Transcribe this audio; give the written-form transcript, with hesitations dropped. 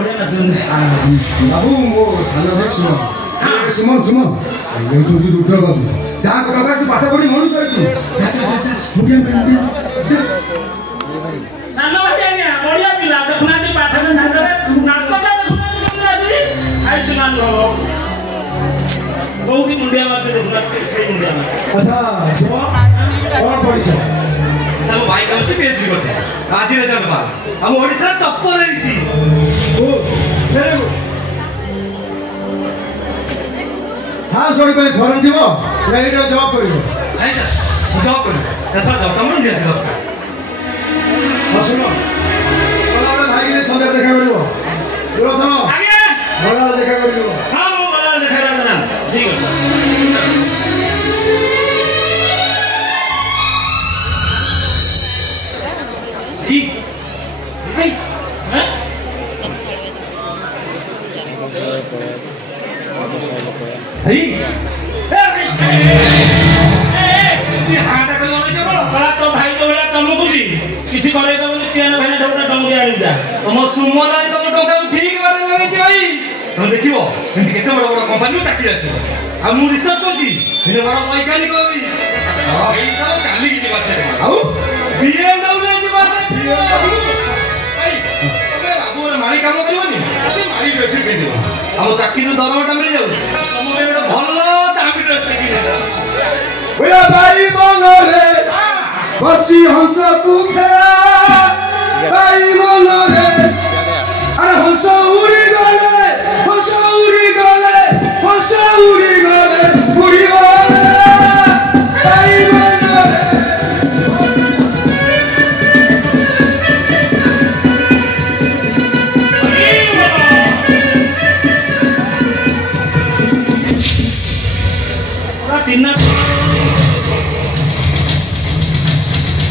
बढ़िया नाचुन बाबू मो सानो भाई सुमन सुमन लेउछुं रुद्र बाबू जा कथा तू पाठ पढ़ी मनुष्य होइछु जा मुडिया जा सानो भाई आज्ञा बढ़िया पिला देखुना ती पाठ में सानो नाचटा देखुना ती आई सुना लो कोउकी मुंडिया मारते देखुना से मुंडिया मार अच्छा सुमन और पढ़िछ सब भाई कम से पेज करते आज रिजल्ट बा हम ओडिसा टॉपर रही ओ वेरी गुड हाँ सॉरी भाई फॉरन जीवो राइट जॉब करिवो नहीं सर जॉब कर ऐसा जॉब कम नहीं दिया हाँ सुनो बोला भाई के संगे देखा करिवो बोलो सुनो आगे बोला देखा करिवो हां वो बोला देखा करना ठीक है नहीं हैं नहीं ए हाथ का लोने जो बड़ा तो भाई तो बड़ा कम कुछ किसी करे तो बोले चियान भाई ढोटा डंगरी आनी जा तुम सुमला तुम टोका ठीक बारे लगे भाई तुम देखियो एंती केते बड़ बड़ कंपनी चाकरी आछो आ मु रिसर्च करती इने बड़ वैज्ञानिक होबी एई सब काली की बात आउ बीएमडब्ल्यू की बात भाई तबे बाबू मारी काम करबनी आसे मारी बेसी पे दियो हम चाकरी दरमाटा मिल जाऊ तुम बेटा भलो चाकरी रखती ओया भाई मन रे बसी हंस पुखे भाई मन रे अरे हंस उड़ी गले हंस उड़ी गले हंस उड़ी गले उड़ी गले भाई मन रे तीन